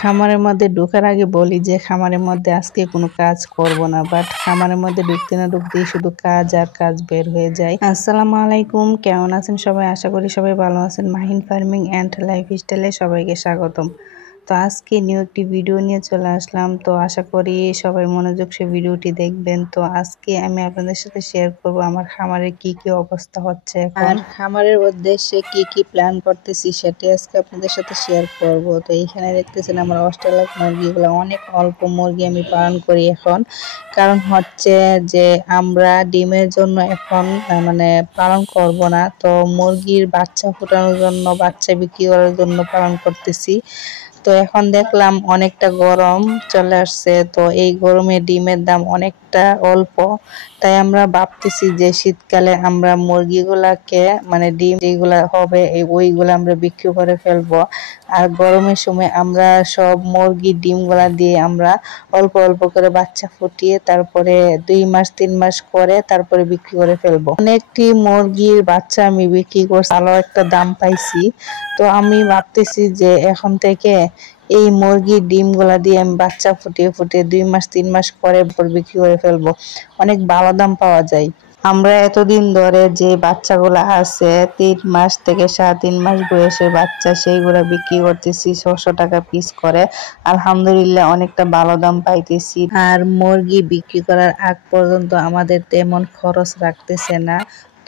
খামারের মধ্যে ঢোকার আগে বলি যে খামারের মধ্যে আজকে কোনো কাজ করব না, বাট খামারের মধ্যে ঢুকতে না ঢুকতেই শুধু কাজ আর কাজ বের হয়ে যায়। আসসালামু আলাইকুম, কেমন আছেন সবাই? আশা করি সবাই ভালো আছেন। মাহিন ফার্মিং অ্যান্ড লাইফস্টাইলে সবাইকে স্বাগতম। তো আজকে নিউ একটি ভিডিও নিয়ে চলে আসলাম। তো আশা করি সবাই মনোযোগ সে ভিডিওটি দেখবেন। তো আজকে আমি আপনাদের সাথে শেয়ার করব আমার খামারের কি কি অবস্থা হচ্ছে আর খামারের উদ্দেশ্যে কি কি প্ল্যান করতেছি সেটি আজকে আপনাদের সাথে শেয়ার করব। তো এইখানে দেখতেছেন আমার অস্ট্রেলিয়ান মুরগিগুলো, অনেক অল্প মুরগি আমি পালন করি এখন। কারণ হচ্ছে যে আমরা ডিমের জন্য এখন মানে পালন করব না, তো মুরগির বাচ্চা ফোটানোর জন্য, বাচ্চা বিক্রি করার জন্য পালন করতেছি। তো এখন দেখলাম অনেকটা গরম চলে আসছে, তো এই গরমে ডিমের দাম অনেকটা অল্প। তাই আমরা ভাবতেছি যে শীতকালে আমরা মুরগিগুলাকে মানে ডিম যেগুলা হবে ওইগুলো আমরা বিক্রি করে ফেলবো। আর গরমের সময় আমরা সব মুরগির ডিমগুলা দিয়ে আমরা অল্প অল্প করে বাচ্চা ফুটিয়ে তারপরে 2 মাস 3 মাস করে তারপরে বিক্রি করে ফেলবো। অনেকটি মুরগির বাচ্চা আমি বিক্রি করছি, ভালো একটা দাম পাইছি। তো আমি ভাবতেছি যে এখন থেকে এই মুরগির ডিমগুলা দিয়ে আমি বাচ্চা ফুটিয়ে ফুটিয়ে 2 মাস 3 মাস পরে বিক্রি করে ফেলবো। অনেক ভালো দাম পাওয়া যায়। আমরা এতদিন ধরে যে বাচ্চাগুলো আছে 3 মাস থেকে 3.5 মাস বয়সের বাচ্চা, সেইগুলো বিক্রি করতেছি 600 টাকা পিস করে। আলহামদুলিল্লাহ অনেকটা ভালো দাম পাইতেছি। আর মুরগি বিক্রি করার আগ পর্যন্ত আমাদের তেমন খরচ রাখতেছে না।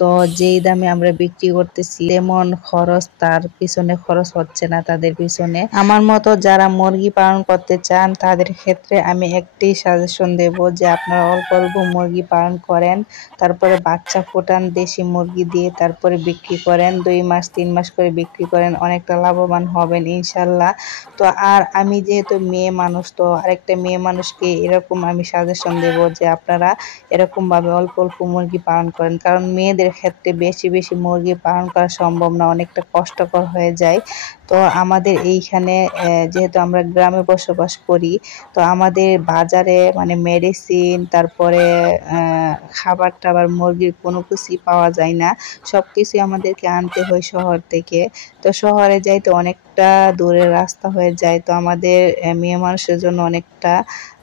তো যেই দামে আমরা বিক্রি করতেছি তেমন খরচ তার পিছনে খরচ হচ্ছে না তাদের পিছনে। আমার মতো যারা মুরগি পালন করতে চান তাদের ক্ষেত্রে আমি একটি সাজেশন দেব যে আপনারা অল্প অল্প মুরগি পালন করেন, তারপরে বাচ্চা ফোটান দেশি মুরগি দিয়ে, তারপরে বিক্রি করেন 2 মাস 3 মাস করে বিক্রি করেন, অনেকটা লাভবান হবেন ইনশাল্লাহ। তো আর আমি যেহেতু মেয়ে মানুষ, তো আরেকটা মেয়ে মানুষকে এরকম আমি সাজেশন দেব যে আপনারা এরকম ভাবে অল্প অল্প মুরগি পালন করেন, কারণ মেয়েদের ক্ষেত্রে বেশি বেশি মুরগি পালন করা সম্ভব না, অনেকটা কষ্টকর হয়ে যায়। তো আমাদের এইখানে যেহেতু আমরা গ্রামে বসবাস করি, তো আমাদের বাজারে মানে মেডিসিন তারপরে খাবার টাবার মুরগির কোনো কিছুই পাওয়া যায় না, সব কিছুই আমাদেরকে আনতে হয় শহর থেকে। তো শহরে যাইতে অনেকটা দূরের রাস্তা হয়ে যায়, তো আমাদের মেয়ে মানুষের জন্য অনেকটা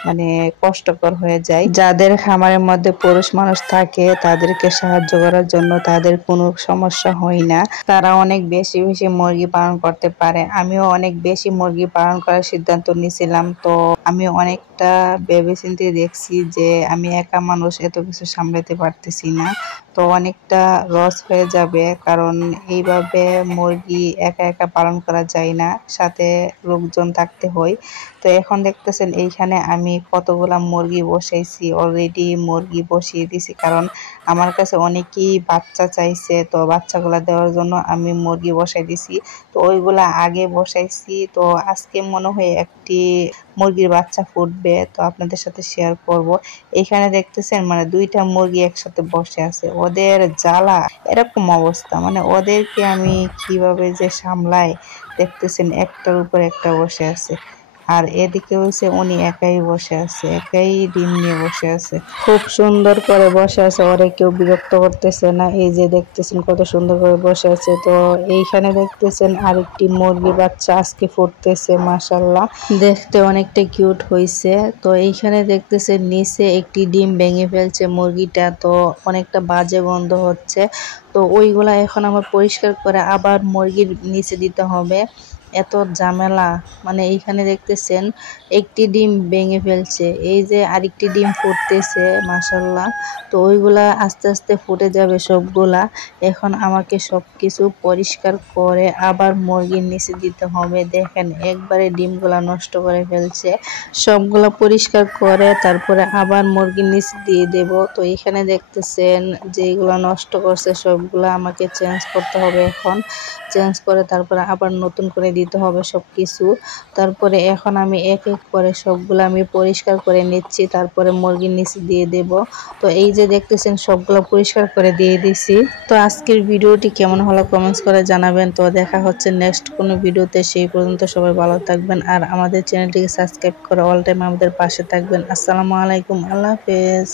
মানে কষ্টকর হয়ে যায়। যাদের খামারের মধ্যে পুরুষ মানুষ থাকে তাদেরকে সাহায্য করার জন্য তাদের কোনো সমস্যা হয় না, তারা অনেক বেশি বেশি মুরগি পালন করতে পারে। আমিও অনেক বেশি মুরগি পালন করার সিদ্ধান্ত নিয়েছিলাম। তো আমি অনেকটা ভেবেচিন্তে দেখছি যে আমি একা মানুষ এত কিছু সামলাতে পারতেছি না, তো অনেকটা লস হয়ে যাবে, কারণ এইভাবে মুরগি একা একা পালন করা যায় না, সাথে লোকজন থাকতে হয়। তো এখন দেখতেছেন এইখানে আমি কতগুলা মুরগি বসাইছি, অলরেডি মুরগি বসিয়ে দিছি, কারণ আমার কাছে অনেকেই বাচ্চা চাইছে, তো বাচ্চাগুলা দেওয়ার জন্য আমি মুরগি বসাই দিছি। তো ওইগুলা আগে বসাইছি, তো আজকে মনে হয় একটি মুরগির বাচ্চা ফুটবে, তো আপনাদের সাথে শেয়ার করব। এইখানে দেখতেছেন মানে 2টা মুরগি একসাথে বসে আছে, ওদের জ্বালা এরকম অবস্থা, মানে ওদেরকে আমি কিভাবে যে সামলাই। দেখতেছেন একটার উপর একটা বসে আছে, আর এদিকে হচ্ছে উনি একাই বসে আছে, একাই ডিম নিয়ে বসে আছে, খুব সুন্দর করে বসে আছে, ওরে কেউ বিরক্ত করতেছে না। এই যে দেখতেছেন কত সুন্দর করে বসে আছে। তো এইখানে দেখতেছেন আরেকটি মুরগি বাচ্চা আজকে ফুটতেছে, মাশাআল্লাহ দেখতে অনেকটা কিউট হয়েছে। তো এইখানে দেখতেছেন নিচে একটি ডিম ভেঙে ফেলছে মুরগিটা, তো অনেকটা বাজে গন্ধ হচ্ছে। তো ওইগুলা এখন আমার পরিষ্কার করে আবার মুরগির নিচে দিতে হবে, এত ঝামেলা। মানে এইখানে দেখতেছেন একটি ডিম ভেঙে ফেলছে, এই যে আরেকটি ডিম ফুটতেছে মাশাআল্লাহ। তো ওইগুলা আস্তে আস্তে ফুটে যাবে সবগুলা। এখন আমাকে সব কিছু পরিষ্কার করে আবার মুরগির নিচে দিতে হবে। দেখেন একবারে ডিমগুলা নষ্ট করে ফেলছে, সবগুলা পরিষ্কার করে তারপরে আবার মুরগির নিচে দিয়ে দেব। তো এখানে দেখতেছেন যেগুলা নষ্ট করছে সবগুলা আমাকে চেঞ্জ করতে হবে, এখন চেঞ্জ করে তারপরে আবার নতুন করে দিতে হবে সব কিছু। তারপরে এখন আমি এক এক করে সবগুলো আমি পরিষ্কার করে নিচ্ছি, তারপরে মুরগির নিচে দিয়ে দেব। তো এই যে দেখতেছেন সবগুলো পরিষ্কার করে দিয়ে দিছি। তো আজকের ভিডিওটি কেমন হলো কমেন্টস করে জানাবেন। তো দেখা হচ্ছে নেক্সট কোনো ভিডিওতে, সেই পর্যন্ত সবাই ভালো থাকবেন আর আমাদের চ্যানেলটিকে সাবস্ক্রাইব করে অল টাইম আমাদের পাশে থাকবেন। আসসালামু আলাইকুম, আল্লাহ হাফেজ।